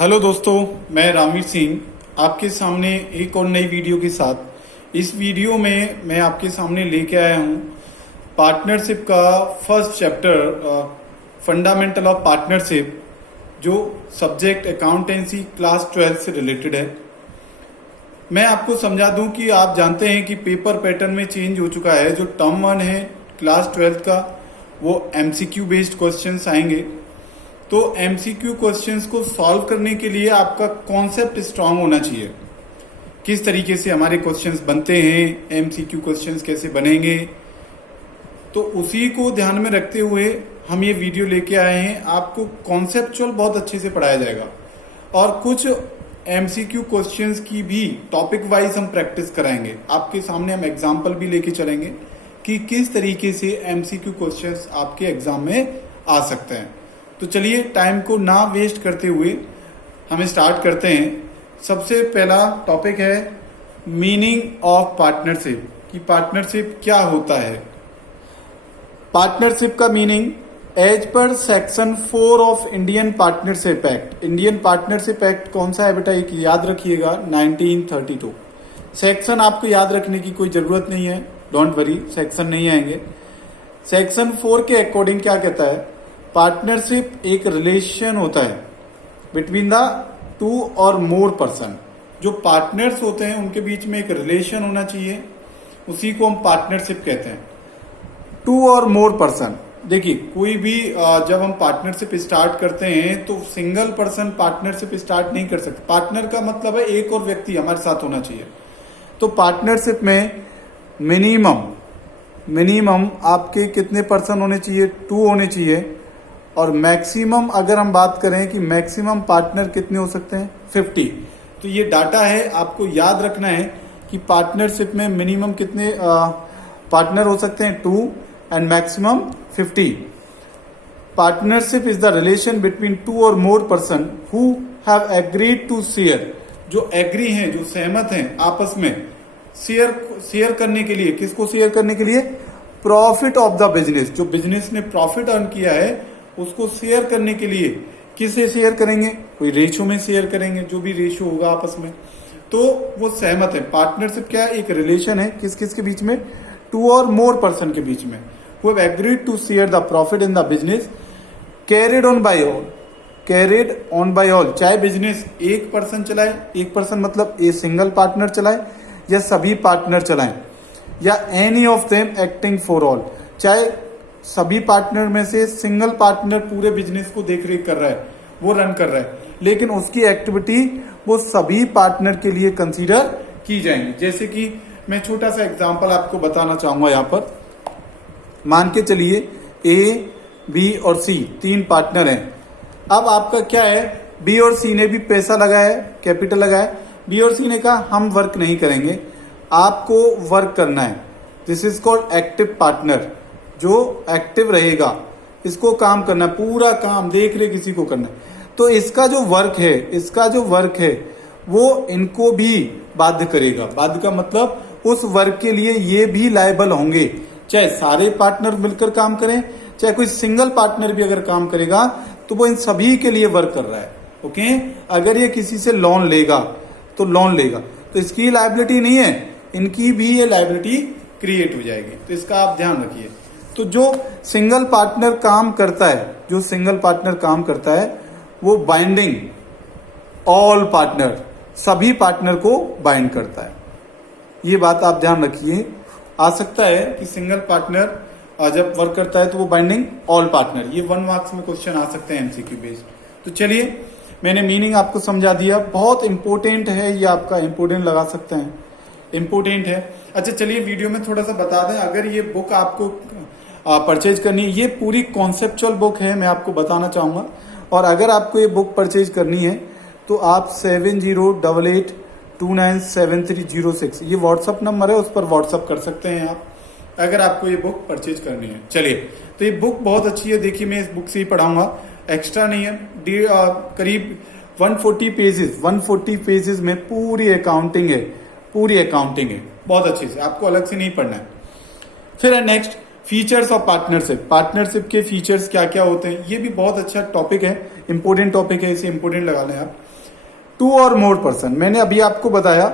Hello दोस्तों, मैं रामवीर सिंह आपके सामने एक और नई वीडियो के साथ। इस वीडियो में मैं आपके सामने लेके आया हूँ पार्टनरशिप का first chapter, fundamental of partnership, जो सब्जेक्ट अकाउंटेंसी क्लास 12 से रिलेटेड है। मैं आपको समझा दूं कि आप जानते हैं कि पेपर पैटर्न में चेंज हो चुका है। जो टर्म 1 है क्लास 12 का, वो एमसीक्यू बेस्ड क्वेश्चंस आएंगे। तो एमसीक्यू क्वेश्चंस को सॉल्व करने के लिए आपका कॉन्सेप्ट स्ट्रांग होना चाहिए। किस तरीके से हमारे क्वेश्चंस बनते हैं, एमसीक्यू क्वेश्चंस कैसे बनेंगे, तो उसी को ध्यान में रखते हुए हम ये वीडियो लेके आए हैं। आपको कॉन्सेप्चुअल बहुत अच्छे से पढ़ाया जाएगा और कुछ एमसीक्यू क्वेश्चंस की भी टॉपिक वाइज हम प्रैक्टिस कराएंगे। आपके सामने हम एग्जाम्पल भी लेके चलेंगे कि किस तरीके से एमसीक्यू क्वेश्चंस आपके एग्जाम में आ सकते हैं। तो चलिए टाइम को ना वेस्ट करते हुए हम स्टार्ट करते हैं। सबसे पहला टॉपिक है मीनिंग ऑफ पार्टनरशिप, कि पार्टनरशिप क्या होता है। पार्टनरशिप का meaning as per section 4 of Indian partnership act. Indian partnership act कौन सा है बेटा, एक याद रखिएगा, 1932। सेक्शन आपको याद रखने की कोई जरूरत नहीं है, डोंट वरी, सेक्शन नहीं आएंगे। सेक्शन 4 के अकॉर्डिंग क्या कहता है, पार्टनरशिप एक रिलेशन होता है बिटवीन द 2 और मोर पर्सन। जो पार्टनर्स होते हैं उनके बीच में एक रिलेशन होना चाहिए, उसी को हम पार्टनरशिप कहते हैं। 2 और मोर पर्सन, देखिए कोई भी जब हम पार्टनरशिप स्टार्ट करते हैं तो सिंगल पर्सन पार्टनरशिप स्टार्ट नहीं कर सकते। पार्टनर का मतलब है एक और व्यक्ति हमारे साथ होना चाहिए। तो पार्टनरशिप में मिनिमम आपके कितने पर्सन होने चाहिए, 2 होने चाहिए। और मैक्सिमम अगर हम बात करें कि मैक्सिमम पार्टनर कितने हो सकते हैं, 50। तो ये डाटा है, आपको याद रखना है कि पार्टनरशिप में मिनिमम कितने पार्टनर हो सकते हैं, 2 and maximum 50। Partnership is the relation between 2 और more person who have agreed to share. जो एग्री हैं, जो सहमत हैं आपस में शेयर करने के लिए, किसको शेयर करने के लिए, प्रॉफिट ऑफ द बिजनेस। जो बिजनेस ने प्रॉफिट अर्न किया है उसको शेयर करने के लिए किसे शेयर करेंगे, कोई रेशो में शेयर करेंगे, जो भी रेशो होगा आपस में, तो वो सहमत है। पार्टनरशिप क्या है, एक रिलेशन है किस किस के बीच में, 2 और मोर पर्सन के बीच में, who have agreed to share the profit in the business carried on by all. चाहे बिजनेस एक पर्सन चलाए, एक पर्सन मतलब ए सिंगल पार्टनर चलाए या सभी पार्टनर चलाएं, या any of them acting for all, चाहे सभी पार्टनर में से सिंगल पार्टनर पूरे बिजनेस को देख रेख कर रहा है, वो रन कर रहा है, लेकिन उसकी एक्टिविटी वो सभी पार्टनर के लिए कंसीडर की जाएंगी। जैसे कि मैं छोटा सा एग्जांपल आपको बताना चाहूंगा। यहाँ पर मान के चलिए ए, बी और सी 3 पार्टनर हैं। अब आपका क्या है, बी और सी ने भी पैसा लगाया है, कैपिटल लगाया है। बी और सी ने कहा हम वर्क नहीं करेंगे, आपको वर्क करना है। This is called active partner. जो एक्टिव रहेगा, इसको काम करना है, पूरा काम देख रेख किसी को करना है। तो इसका जो वर्क है वो इनको भी बाध्य करेगा। बाध्य का मतलब उस वर्क के लिए ये भी लायबल होंगे, चाहे सारे पार्टनर मिलकर काम करें, चाहे कोई सिंगल पार्टनर भी अगर काम करेगा तो वो इन सभी के लिए वर्क कर रहा है। ओके, अगर ये किसी से लोन लेगा तो लोन लेगा, तो इसकी लायबिलिटी नहीं है, इनकी भी ये लायबिलिटी क्रिएट हो जाएगी। तो इसका आप ध्यान रखिए। तो जो सिंगल पार्टनर काम करता है, वो बाइंडिंग ऑल पार्टनर, सभी पार्टनर को बाइंड करता है। ये बात आप ध्यान रखिए। आ सकता है कि सिंगल पार्टनर जब वर्क करता है तो वो बाइंडिंग ऑल पार्टनर, ये 1 मार्क्स में क्वेश्चन आ सकते हैं एमसीक्यू बेस्ड। तो चलिए, मैंने मीनिंग आपको समझा दिया, बहुत इंपॉर्टेंट है ये, आपका इंपॉर्टेंट लगा सकते हैं, इंपॉर्टेंट है। अच्छा चलिए, वीडियो में थोड़ा सा बता दें, अगर ये बुक आपको परचेज करनी है, ये पूरी कॉन्सेप्चुअल बुक है, मैं आपको बताना चाहूंगा। और अगर आपको ये बुक परचेज करनी है तो आप 7088297306, ये व्हाट्सअप नंबर है, उस पर व्हाट्सअप कर सकते हैं आप, अगर आपको ये बुक परचेज करनी है। चलिए, तो ये बुक बहुत अच्छी है, देखिए मैं इस बुक से ही पढ़ाऊंगा, एक्स्ट्रा नहीं है। करीब 140 पेजेस में पूरी अकाउंटिंग है, बहुत अच्छे से, आपको अलग से नहीं पढ़ना है। फिर है next, features of partnership. Partnership के फीचर्स क्या क्या होते हैं, ये भी बहुत अच्छा टॉपिक है, इंपॉर्टेंट टॉपिक है, इसे इंपॉर्टेंट लगा लें आप। 2 और मोर पर्सन, मैंने अभी आपको बताया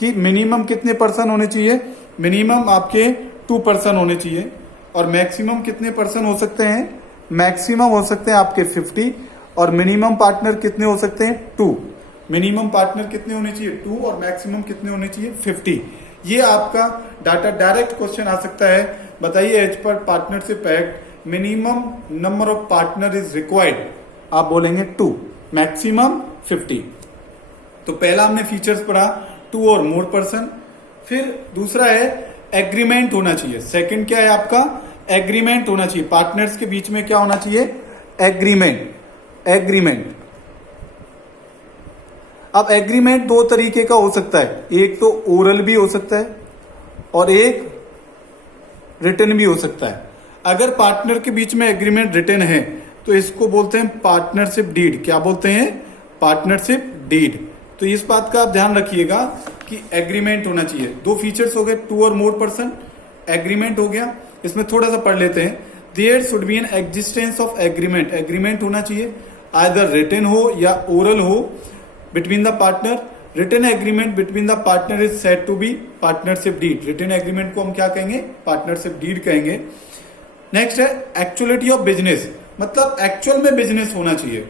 कि मिनिमम कितने पर्सन होने चाहिए, मिनिमम आपके 2 पर्सन होने चाहिए, और मैक्सिमम कितने पर्सन हो सकते हैं, मैक्सिमम हो सकते हैं आपके 50, और मिनिमम पार्टनर कितने हो सकते हैं 2। मिनिमम पार्टनर कितने होने चाहिए 2 और मैक्सिमम कितने होने चाहिए 50। ये आपका डाटा डायरेक्ट क्वेश्चन आ सकता है, बताइए as per partnership act minimum number of partner is required, आप बोलेंगे 2, मैक्सिमम 50। तो पहला हमने फीचर्स पढ़ा 2 और मोर पर्सन। फिर दूसरा है एग्रीमेंट होना चाहिए। सेकंड क्या है आपका, एग्रीमेंट होना चाहिए, पार्टनर्स के बीच में क्या होना चाहिए, एग्रीमेंट। एग्रीमेंट, अब एग्रीमेंट 2 तरीके का हो सकता है, एक तो ओरल भी हो सकता है और एक रिटन भी हो सकता है। अगर पार्टनर के बीच में एग्रीमेंट रिटन है तो इसको बोलते हैं पार्टनरशिप डीड। क्या बोलते हैं, पार्टनरशिप डीड। तो इस बात का आप ध्यान रखिएगा कि एग्रीमेंट होना चाहिए। 2 फीचर्स हो गए 2 और मोर पर्सन, एग्रीमेंट हो गया। इसमें थोड़ा सा पढ़ लेते हैं। There should be an existence of agreement, agreement होना चाहिए, आइदर रिटन हो या ओरल हो between the partner. Written agreement between the partner is said to be partnership deed. Written agreement को हम क्या कहेंगे, पार्टनरशिप डीड कहेंगे। नेक्स्ट है एक्चुअलिटी ऑफ बिजनेस, मतलब एक्चुअल में बिजनेस होना चाहिए।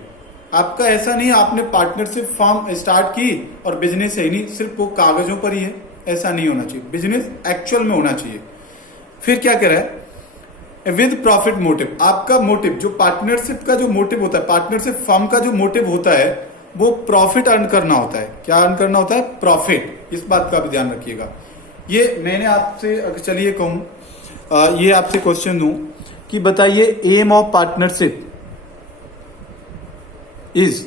आपका ऐसा नहीं आपने पार्टनरशिप फॉर्म स्टार्ट की और बिजनेस है ही नहीं, सिर्फ वो कागजों पर ही है, ऐसा नहीं होना चाहिए। बिजनेस एक्चुअल में होना चाहिए। फिर क्या कह रहा है, विद प्रॉफिट मोटिव। आपका मोटिव, जो पार्टनरशिप का जो मोटिव होता है, पार्टनरशिप फर्म का जो मोटिव होता है वो प्रॉफिट अर्न करना होता है। क्या अर्न करना होता है, प्रॉफिट। इस बात का भी ध्यान रखिएगा। ये मैंने आपसे, चलिए कहूं, ये आपसे क्वेश्चन दूं कि बताइए aim of partnership is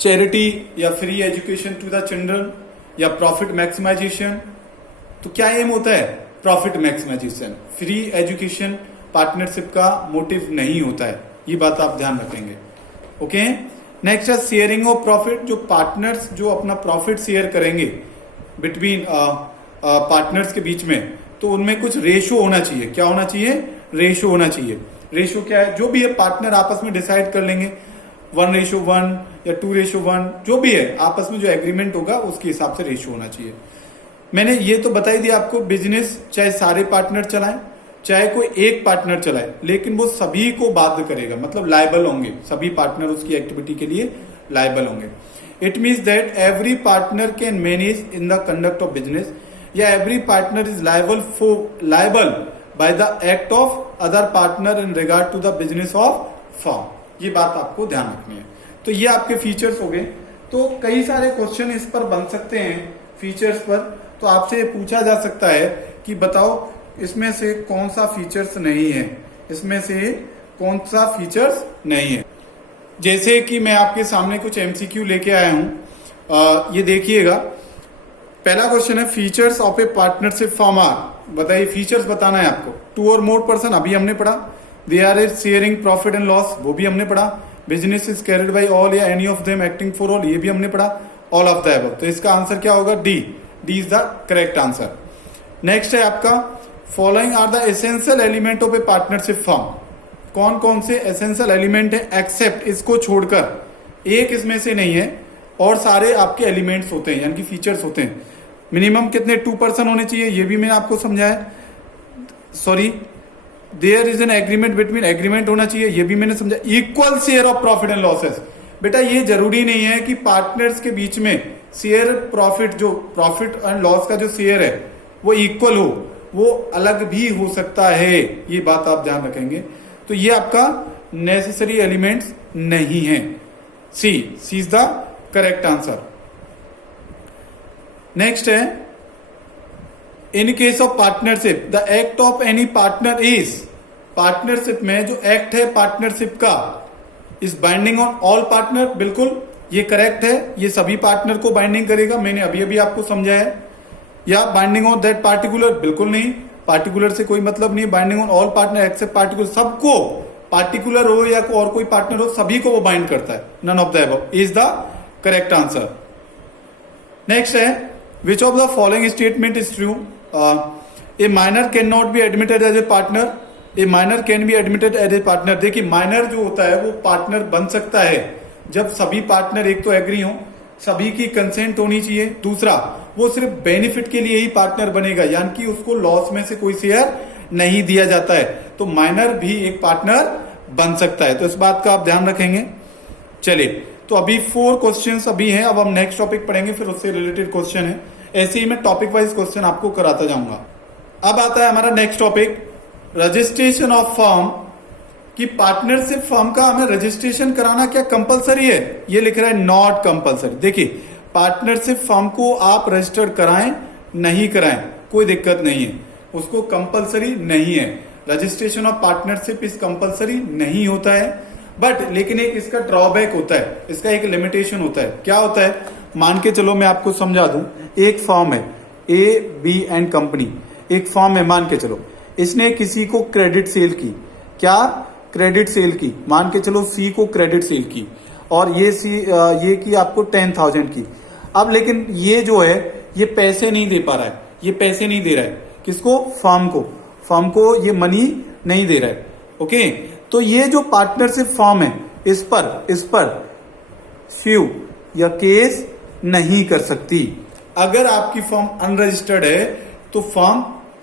charity या free education to the children या प्रॉफिट मैक्सिमाइजेशन। तो क्या एम होता है, profit maximisation. Free education partnership का मोटिव नहीं होता है, ये बात आप ध्यान रखेंगे। ओके, नेक्स्ट है शेयरिंग ऑफ प्रॉफिट। जो पार्टनर्स जो अपना प्रॉफिट शेयर करेंगे बिटवीन पार्टनर्स के बीच में, तो उनमें कुछ रेशो होना चाहिए। क्या होना चाहिए, रेशो होना चाहिए। रेशो क्या है, जो भी है पार्टनर आपस में डिसाइड कर लेंगे, 1:1 या 2:1, जो भी है आपस में जो एग्रीमेंट होगा उसके हिसाब से रेशो होना चाहिए। मैंने ये तो बता ही दिया आपको, बिजनेस चाहे सारे पार्टनर चलाएं चाहे कोई एक पार्टनर चलाए, लेकिन वो सभी को बाध्य करेगा, मतलब लायबल होंगे, सभी पार्टनर उसकी एक्टिविटी के लिए लायबल होंगे। It means that every partner can manage in the conduct of business, या every partner is liable by the act of other partner in regard to the business of firm. ये बात आपको ध्यान रखनी है। तो ये आपके फीचर्स हो गए। तो कई सारे क्वेश्चन इस पर बन सकते हैं फीचर्स पर। तो आपसे ये पूछा जा सकता है कि बताओ इसमें से कौन सा फीचर्स नहीं है, इसमें से कौन सा फीचर्स नहीं है। जैसे कि मैं आपके सामने कुछ एमसीक्यू लेके आया हूं, ये देखिएगा। पहला क्वेश्चन है features of a partnership form are. बताइए फीचर्स बताना है आपको। 2 और मोर पर्सन अभी हमने पढ़ा। They are is sharing profit and loss, वो भी हमने पढ़ा। Business is carried by all या any of them acting for all, ये भी हमने पढ़ा। ऑल ऑफ द अबव, तो इसका आंसर क्या होगा, D. D is the correct answer. Next है आपका following are the essential element of a partnership firm. कौन कौन से एसेंशियल एलिमेंट है, एक्सेप्ट, इसको छोड़कर एक इसमें से नहीं है, और सारे आपके एलिमेंट्स होते हैं, यानी कि फीचर्स होते हैं। मिनिमम कितने 2 पर्सन होने चाहिए, ये भी मैंने आपको समझाया। Sorry, there is an agreement between, agreement होना चाहिए, ये भी मैंने समझा। Equal share of profit and losses. बेटा ये जरूरी नहीं है कि पार्टनर्स के बीच में शेयर प्रॉफिट, जो प्रॉफिट एंड लॉस का जो शेयर है वो इक्वल हो, वो अलग भी हो सकता है, ये बात आप ध्यान रखेंगे। तो ये आपका नेसेसरी एलिमेंट्स नहीं है। C is the correct answer. Next है in case of partnership the act of any partner is, partnership में जो एक्ट है पार्टनरशिप का is binding on all partner. बिल्कुल ये करेक्ट है, ये सभी पार्टनर को बाइंडिंग करेगा, मैंने अभी अभी आपको समझाया है। या बाइंडिंग ऑन दैट पार्टिकुलर, बिल्कुल नहीं, पार्टिकुलर से कोई मतलब नहीं। Binding on all partner except particular, सबको, पार्टिकुलर हो या और कोई पार्टनर हो, सभी को वो बाइंड करता है। None of the above is the correct answer. Next है which of the following statement is true. A minor cannot be admitted as a partner, a minor can be admitted as a partner. देखिए minor जो होता है वो partner बन सकता है, जब सभी पार्टनर एक तो एग्री हो, सभी की कंसेंट होनी चाहिए, दूसरा वो सिर्फ बेनिफिट के लिए ही पार्टनर बनेगा, यानी कि उसको लॉस में से कोई शेयर नहीं दिया जाता है, तो माइनर भी एक पार्टनर बन सकता है। तो इस बात का आप ध्यान रखेंगे। चलिए, तो अभी 4 क्वेश्चंस अभी हैं, अब हम नेक्स्ट टॉपिक पढ़ेंगे, फिर उससे रिलेटेड क्वेश्चन है। ऐसे ही मैं टॉपिक वाइज क्वेश्चन आपको कराता जाऊंगा। अब आता है हमारा next topic, registration of firm, कि पार्टनरशिप फर्म का हमें रजिस्ट्रेशन कराना क्या कंपलसरी है? ये लिख रहा है नॉट कंपलसरी। देखिए, पार्टनरशिप फर्म को आप रजिस्टर्ड कराएं नहीं कराएं कोई दिक्कत नहीं है, उसको कंपलसरी नहीं है। रजिस्ट्रेशन ऑफ पार्टनरशिप इस कंपलसरी नहीं होता है, बट लेकिन एक इसका ड्रॉबैक होता है, इसका एक लिमिटेशन होता है। क्या होता है? मान के चलो, मैं आपको समझा दूं, एक फर्म है ए बी एंड कंपनी, एक फर्म है, मान के चलो इसने किसी को क्रेडिट सेल की, क्या क्रेडिट सेल की, मान के चलो सी को क्रेडिट सेल की, और ये की आपको 10,000 की। अब लेकिन ये जो है ये पैसे नहीं दे पा रहा है, ये पैसे नहीं दे रहा है, किसको? फर्म को ये मनी नहीं दे रहा है। ओके, तो ये जो पार्टनरशिप फर्म है इस पर स्यू या केस नहीं कर सकती। अगर आपकी फर्म अनरजिस्टर्ड है तो फर्म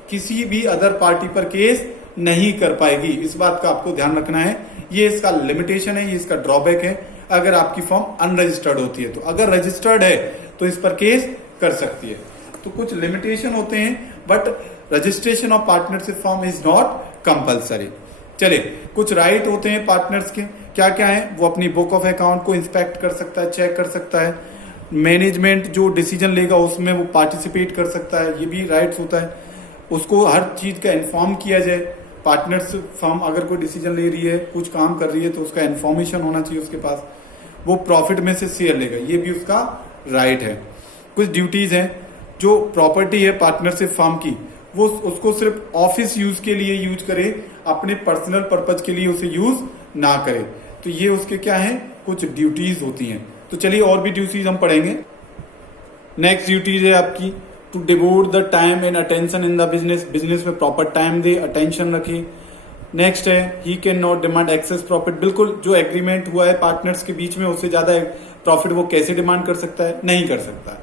किसी भी अदर पार्टी पर केस नहीं कर पाएगी। इस बात का आपको ध्यान रखना है, ये इसका लिमिटेशन है, ये इसका ड्रॉबैक है। अगर आपकी फर्म अनरजिस्टर्ड होती है, तो अगर रजिस्टर्ड है तो इस पर केस कर सकती है। तो कुछ लिमिटेशन होते हैं, but registration of partnership firm is not compulsory. चलिए, कुछ राइट होते हैं पार्टनर्स के, क्या क्या है? वो अपनी बुक ऑफ अकाउंट को इंस्पेक्ट कर सकता है, चेक कर सकता है, मैनेजमेंट जो डिसीजन लेगा उसमें वो पार्टिसिपेट कर सकता है, ये भी राइट्स होता है। उसको हर चीज का इन्फॉर्म किया जाए, पार्टनरशिप फर्म अगर कोई डिसीजन ले रही है, कुछ काम कर रही है, तो उसका इन्फॉर्मेशन होना चाहिए उसके पास। वो प्रॉफिट में से शेयर लेगा, ये भी उसका राइट है। कुछ ड्यूटीज हैं, जो प्रॉपर्टी है पार्टनरशिप फर्म की, वो उसको सिर्फ ऑफिस यूज के लिए यूज करे, अपने पर्सनल पर्पज के लिए उसे यूज ना करे। तो ये उसके क्या है? कुछ ड्यूटीज होती हैं। तो चलिए और भी ड्यूटीज हम पढ़ेंगे। नेक्स्ट ड्यूटीज है आपकी, to devote the time and attention in the business, business में प्रॉपर टाइम दे, अटेंशन रखे। नेक्स्ट है, he can not demand excess profit, बिल्कुल जो एग्रीमेंट हुआ है पार्टनर्स के बीच में उससे ज्यादा प्रॉफिट वो कैसे डिमांड कर सकता है? नहीं कर सकता।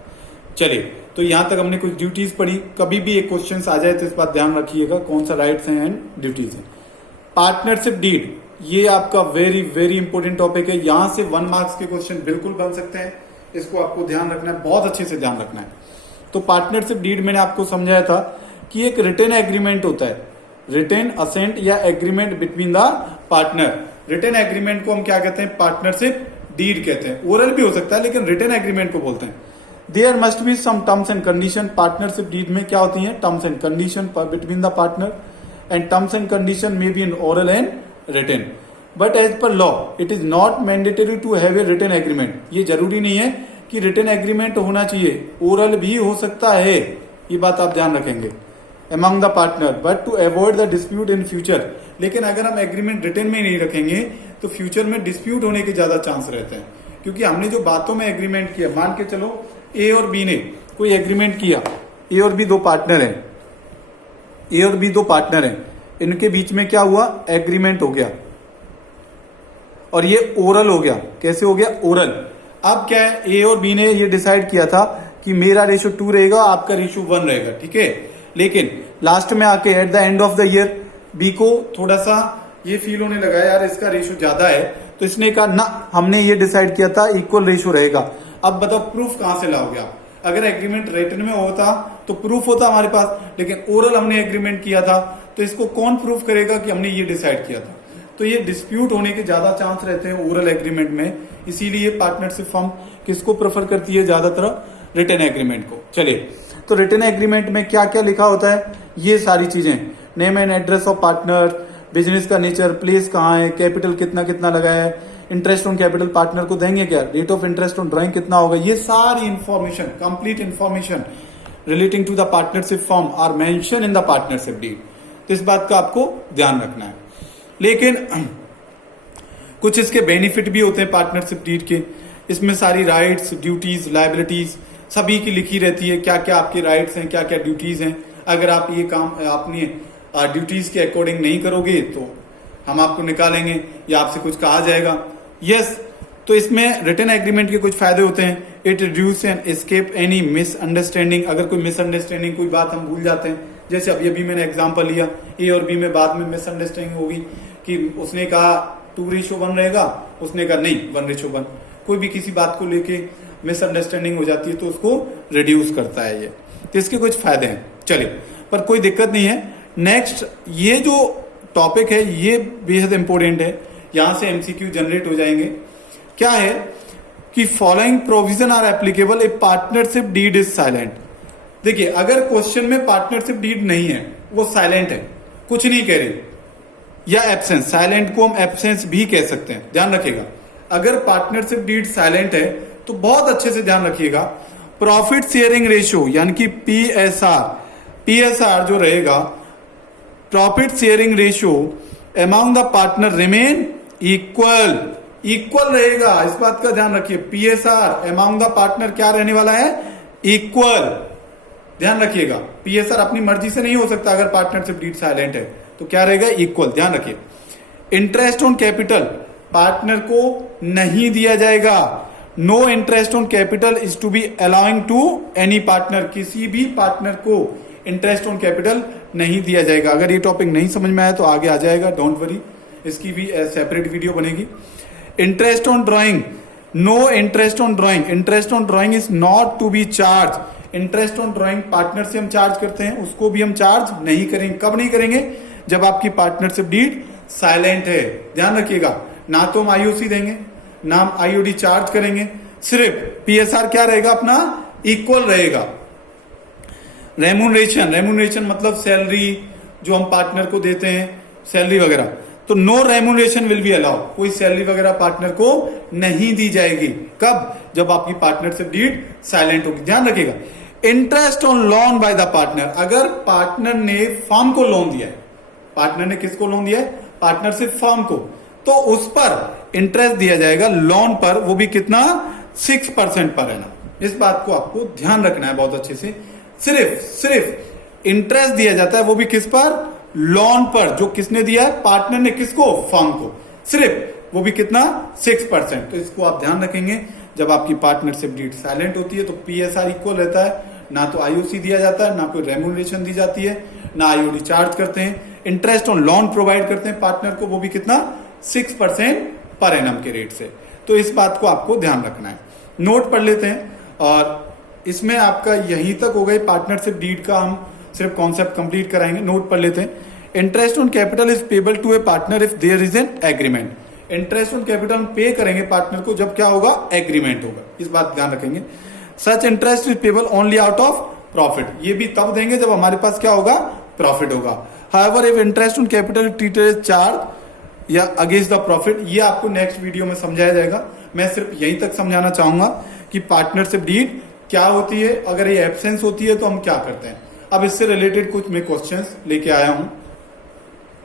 चलिए, तो यहां तक हमने कुछ ड्यूटीज पढ़ी। कभी भी एक क्वेश्चन आ जाए तो इस बात ध्यान रखिएगा कौन सा राइट्स हैं एंड ड्यूटीज हैं। पार्टनरशिप डीड, ये आपका वेरी वेरी इंपॉर्टेंट टॉपिक है, यहां से 1 मार्क्स के क्वेश्चन बिल्कुल बन सकते हैं, इसको आपको ध्यान रखना है, बहुत अच्छे से ध्यान रखना है। तो पार्टनरशिप डीड मैंने आपको समझाया था कि एक रिटन एग्रीमेंट होता है, रिटन असेंट या agreement between the partner. Written agreement को हम क्या कहते हैं? पार्टनरशिप डीड कहते हैं। ओरल भी हो सकता है, लेकिन रिटन एग्रीमेंट को बोलते हैं। There must be some terms and condition, partnership deed में क्या होती है? Terms and condition between the partner, and terms and condition may be in oral and written, but as per law it is not mandatory to have a written agreement. ये जरूरी नहीं है कि written agreement होना चाहिए, oral भी हो सकता है, ये बात आप ध्यान रखेंगे। Among the partner, but to avoid the dispute in future, लेकिन अगर हम एग्रीमेंट रिटन में नहीं रखेंगे तो फ्यूचर में डिस्प्यूट होने के ज्यादा चांस रहते हैं, क्योंकि हमने जो बातों में एग्रीमेंट किया, मान के चलो ए और बी ने कोई एग्रीमेंट किया, ए और बी दो पार्टनर हैं, ए और बी दो पार्टनर हैं, इनके बीच में क्या हुआ? एग्रीमेंट हो गया, और ये ओरल हो गया। कैसे हो गया? ओरल। अब क्या है, ए और बी ने ये डिसाइड किया था कि मेरा रेशो 2 रहेगा, आपका रेशो 1 रहेगा, ठीक है। लेकिन लास्ट में आके at the end of the year B को थोड़ा सा ये फील होने लगा यार इसका रेशो ज्यादा है, तो इसने कहा ना, हमने ये डिसाइड किया था इक्वल रेशो रहेगा। अब बताओ प्रूफ कहां से लाओगे आप? अगर एग्रीमेंट रिटन में होता तो प्रूफ होता हमारे पास, लेकिन ओरल हमने एग्रीमेंट किया था, तो इसको कौन प्रूफ करेगा कि हमने ये डिसाइड किया था? तो ये डिस्प्यूट होने के ज्यादा चांस रहते हैं ओरल एग्रीमेंट में, इसीलिए पार्टनरशिप फर्म किसको प्रेफर करती है? ज्यादातर रिटन एग्रीमेंट को। चलिए, तो रिटन एग्रीमेंट में क्या क्या लिखा होता है? ये सारी चीजें, name and address of partner, business का नेचर, प्लेस कहाँ है, कैपिटल कितना कितना लगा है, इंटरेस्ट ऑन कैपिटल पार्टनर को देंगे क्या, rate of interest on drawing कितना होगा, ये सारी information, complete information relating to the partnership form are mention in the partnership deed. तो इस बात का आपको ध्यान रखना है। लेकिन कुछ इसके बेनिफिट भी होते हैं पार्टनरशिप डीड के, इसमें सारी राइट्स, ड्यूटीज, लायबिलिटीज सभी की लिखी रहती है, क्या क्या आपके राइट्स हैं, क्या क्या ड्यूटीज हैं। अगर आप ये काम अपनी ड्यूटीज के अकॉर्डिंग नहीं करोगे तो हम आपको निकालेंगे या आपसे कुछ कहा जाएगा। यस, तो इसमें रिटन एग्रीमेंट के कुछ फायदे होते हैं। It reduce and escape any misunderstanding. अगर कोई मिसअंडरस्टैंडिंग, कोई बात हम भूल जाते हैं, जैसे अभी मैंने एग्जांपल लिया, ए और बी में बाद में मिसअंडरस्टैंडिंग होगी कि उसने कहा 2:1 रहेगा, उसने कहा नहीं 1:1। कोई भी किसी बात को लेके मिसअंडरस्टैंडिंग हो जाती है तो उसको रिड्यूस करता है ये। तो इसके कुछ फायदे हैं, चलिए, पर कोई दिक्कत नहीं है। नेक्स्ट, ये जो टॉपिक है ये बेहद इंपॉर्टेंट है, यहां से एमसीक्यू जनरेट हो जाएंगे। क्या है कि following provision are applicable a partnership deed is silent. देखिए, अगर क्वेश्चन में पार्टनरशिप डीड नहीं है, वो साइलेंट है, कुछ नहीं कह रही, या एब्सेंस, साइलेंट को हम एब्सेंस भी कह सकते हैं, ध्यान रखिएगा। अगर पार्टनरशिप डीड साइलेंट है तो बहुत अच्छे से ध्यान रखिएगा, प्रॉफिट शेयरिंग रेशियो यानी कि पीएसआर जो रहेगा, profit sharing ratio among the partner remain equal रहेगा। इस बात का ध्यान रखिए, पीएसआर अमॉन्ग द पार्टनर क्या रहने वाला है, इक्वल। ध्यान रखिएगा, पीएसआर अपनी मर्जी से नहीं हो सकता, अगर पार्टनरशिप डीड साइलेंट है तो क्या रहेगा, इक्वल। ध्यान रखिए। इंटरेस्ट ऑन कैपिटल पार्टनर को नहीं दिया जाएगा। No interest on capital is to be allowing to any partner. किसी भी पार्टनर को इंटरेस्ट ऑन कैपिटल नहीं दिया जाएगा। अगर ये टॉपिक नहीं समझ में आया तो आगे आ जाएगा, डोंट वरी, इसकी भी सेपरेट वीडियो बनेगी। Interest on drawing, no interest on drawing. Interest on drawing is not to be charge. Interest on drawing partner से हम चार्ज करते हैं, उसको भी हम चार्ज नहीं करेंगे। कब नहीं करेंगे, जब आपकी पार्टनरशिप डीड साइलेंट है। ध्यान रखिएगा, ना तो हम आईओसी देंगे ना हम आईओडी चार्ज करेंगे, सिर्फ पीएसआर क्या रहेगा अपना, इक्वल रहेगा। रेम्यूनरेशन मतलब सैलरी जो हम पार्टनर को देते हैं, सैलरी वगैरह, तो no remuneration will be allow. कोई सैलरी वगैरह पार्टनर को नहीं दी जाएगी। कब, जब आपकी पार्टनरशिप डीड साइलेंट होगी। ध्यान रखिएगा। Interest on loan by the partner, अगर पार्टनर ने फर्म को लोन दिया है, पार्टनर ने किसको लोन दिया है, पार्टनरशिप फर्म को, तो उस पर इंटरेस्ट दिया जाएगा लोन पर, वो भी कितना, 6% पर है ना। इस बात को आपको ध्यान रखना है बहुत अच्छे से। सिर्फ इंटरेस्ट दिया जाता है, वो भी किस पर, लोन पर। जो किसने दिया है, पार्टनर ने, किसको, फर्म को, सिर्फ वो भी कितना, 6%। तो इसको आप ध्यान रखेंगे। जब आपकी पार्टनरशिप डीड साइलेंट होती है तो पीएसआर इक्वल रहता है, ना तो आईओसी दिया जाता है, ना कोई रेम्यूनरेशन दी जाती है, ना आईओडी चार्ज करते हैं। इंटरेस्ट ऑन लोन प्रोवाइड करते हैं पार्टनर को, वो भी कितना, 6% पर एनम के रेट से। तो इस बात को आपको ध्यान रखना है। नोट पढ़ लेते हैं, और इसमें आपका यहीं तक हो गई पार्टनरशिप डीड का, हम सिर्फ कॉन्सेप्ट कंप्लीट कराएंगे। नोट पढ़ लेते हैं। Interest on capital is payable to a partner if there is an agreement. Interest on capital हम पे करेंगे पार्टनर को जब क्या होगा, एग्रीमेंट होगा। इस बात ध्यान रखेंगे। Such interest is payable only out of profit, ये भी तब देंगे जब हमारे पास क्या होगा, प्रॉफिट होगा। However if interest on capital treated as charge या अगेंस्ट द प्रॉफिट, ये आपको नेक्स्ट वीडियो में समझाया जाएगा। मैं सिर्फ यहीं तक समझाना चाहूंगा कि पार्टनरशिप डीड क्या होती है, अगर ये एब्सेंस होती है तो हम क्या करते हैं। अब इससे रिलेटेड कुछ मैं क्वेश्चंस लेके आया हूं।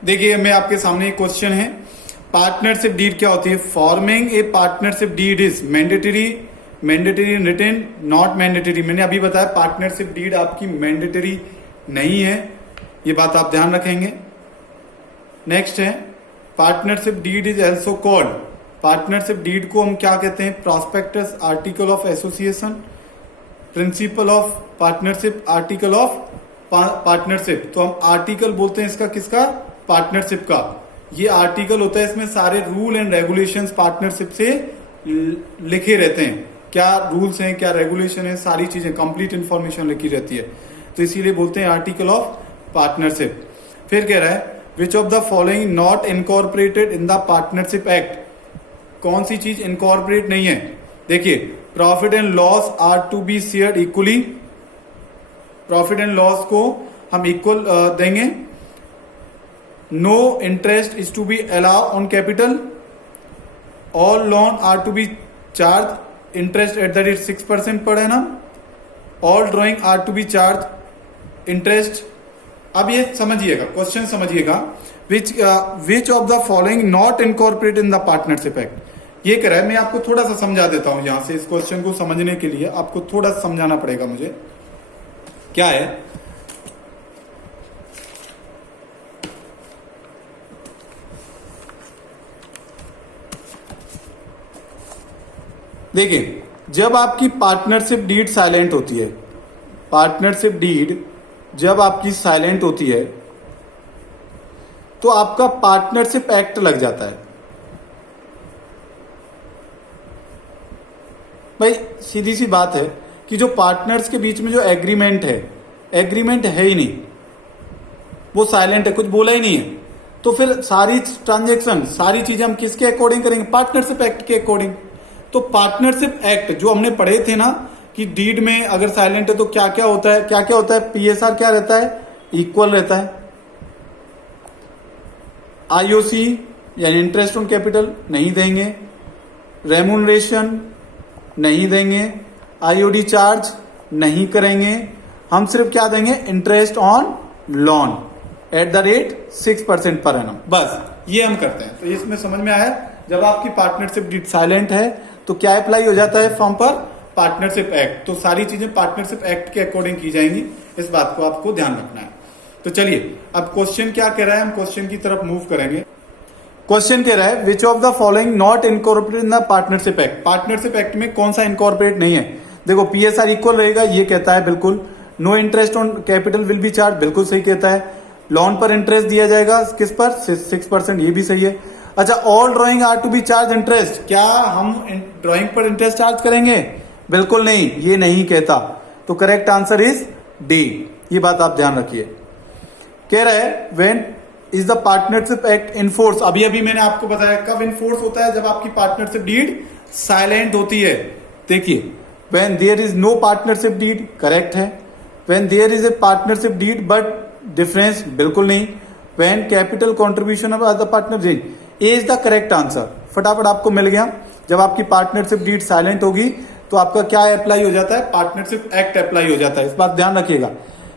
देखिए, मैं आपके सामने एक क्वेश्चन है, पार्टनरशिप डीड क्या होती है। Forming a partnership deed is mandatory in written, not mandatory. मैंने अभी बताया पार्टनरशिप डीड आपकी मैंडेटरी नहीं है, ये बात आप ध्यान रखेंगे। नेक्स्ट है, partnership deed is also called, partnership deed को हम क्या कहते हैं, prospectus, article of association, principal of partnership, article of partnership. तो हम आर्टिकल बोलते हैं इसका, किसका, पार्टनरशिप का। ये आर्टिकल होता है, इसमें सारे रूल एंड रेगुलेशंस पार्टनरशिप से लिखे रहते हैं, क्या रूल्स हैं, क्या रेगुलेशन है, सारी चीजें, कंप्लीट इंफॉर्मेशन लिखी रहती है, तो इसीलिए बोलते हैं आर्टिकल ऑफ पार्टनरशिप। फिर कह रहा है, which of the following not incorporated in the partnership act. कौन सी चीज इनकॉर्पोरेट नहीं है। देखिए, profit and loss are to be shared equally, profit and loss को हम इक्वल देंगे। No interest is to be allow on capital, all loan are to be charge interest at the rate 6% per annum, all drawing are to be charge interest. अब ये समझिएगा, question समझिएगा, विच of the following not incorporate in the partnership act. ये कह रहा है, मैं आपको थोड़ा सा समझा देता हूं। यहां से इस क्वेश्चन को समझने के लिए आपको थोड़ा सा समझाना पड़ेगा मुझे। क्या है, देखिए, जब आपकी पार्टनरशिप डीड साइलेंट होती है, पार्टनरशिप डीड जब आपकी साइलेंट होती है तो आपका पार्टनरशिप एक्ट लग जाता है। भाई सीधी सी बात है कि जो पार्टनर्स के बीच में जो एग्रीमेंट है ही नहीं, वो साइलेंट है, कुछ बोला ही नहीं है, तो फिर सारी ट्रांजेक्शन, सारी चीजें हम किसके अकॉर्डिंग करेंगे? पार्टनरशिप एक्ट के अकॉर्डिंग। तो पार्टनरशिप एक्ट जो हमने पढ़े थे ना कि डीड में अगर साइलेंट है तो क्या क्या होता है, क्या क्या होता है? पीएसआर क्या रहता है? इक्वल रहता है। आईओसी यानी इंटरेस्ट ऑन कैपिटल नहीं देंगे, रेम्यूनरेशन नहीं देंगे, आईओडी चार्ज नहीं करेंगे, हम सिर्फ क्या देंगे? Interest on loan eight the rate 6% per annum. बस ये हम करते हैं। तो इसमें समझ में आया, जब आपकी पार्टनरशिप डीड साइलेंट है तो क्या अप्लाई हो जाता है फॉर्म पर? Partnership act. तो सारी चीजें पार्टनरशिप एक्ट के अकॉर्डिंग की जाएंगी, इस बात को आपको ध्यान रखना है। तो चलिए अब क्वेश्चन क्या कह रहा है, हम क्वेश्चन की तरफ मूव करेंगे। क्वेश्चन कह रहा है which of the following not incorporated in the partnership act. Partnership act में कौन सा इनकॉर्पोरेट नहीं है? देखो, पीएसआर इक्वल रहेगा, ये कहता है बिल्कुल। No interest on capital will be charge, बिल्कुल सही कहता है। लोन पर इंटरेस्ट दिया जाएगा, किस पर? 6%, ये भी सही है। अच्छा, all drawing are to be charge interest, क्या हम ड्राइंग पर इंटरेस्ट चार्ज करेंगे? बिल्कुल नहीं, ये नहीं कहता। तो करेक्ट आंसर इज डी, ये बात आप ध्यान रखिए। कह रहा है when is the partnership act enforce. अभी अभी मैंने आपको बताया कब इनफोर्स होता है, जब आपकी पार्टनरशिप डीड साइलेंट होती है। देखिए, when there is no partnership deed, correct है। When there is a partnership deed but difference, बिल्कुल नहीं। When capital contribution of other partner, A is the correct answer. फटाफट आपको मिल गया। जब आपकी पार्टनरशिप डीड साइलेंट होगी तो आपका क्या अप्लाई हो जाता है? पार्टनरशिप एक्ट अप्लाई हो जाता है, इस बात ध्यान रखिएगा।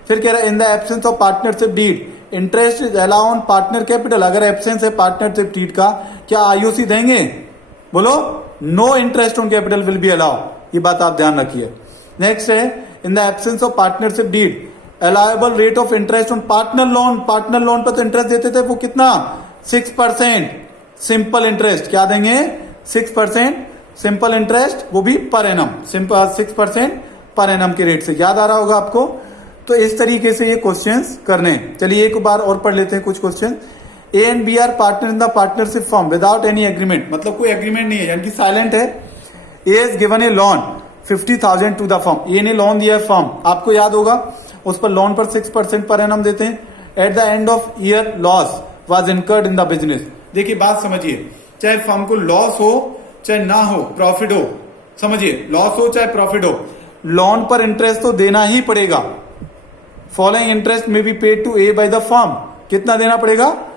फिर कह रहा है in the absence of partnership deed interest is allow on partner capital. अगर एब्सेंस है पार्टनरशिप डीड का, क्या आईओसी देंगे? बोलो, no interest on capital will be allow, ये बात आप ध्यान रखिए। नेक्स्ट है in the absence of partnership deed allowable rate of interest on partner loan. Partner loan पर तो इंटरेस्ट देते थे, वो कितना? 6% सिंपल इंटरेस्ट। क्या देंगे? 6% सिंपल इंटरेस्ट, वो भी per annum, simple 6% per annum के रेट से। याद आ रहा होगा आपको। तो इस तरीके से ये क्वेश्चंस करने। चलिए एक बार और पढ़ लेते हैं कुछ question. A and B are partner in the partnership form without any agreement, मतलब कोई एग्रीमेंट नहीं है, यानी कि साइलेंट है। A is given a loan 50,000 to the firm. A ने लोन दिया है फर्म, आपको याद होगा, उस पर लोन पर 6% पर एनम देते हैं। Eight the end of year loss was incurred in the business. देखिए बात समझिए, चाहे फर्म को लॉस हो चाहे ना हो, प्रॉफिट हो, समझिए, लॉस हो चाहे प्रॉफिट हो, लोन पर इंटरेस्ट तो देना ही पड़ेगा। Following interest may be paid to a by the firm, कितना देना पड़ेगा?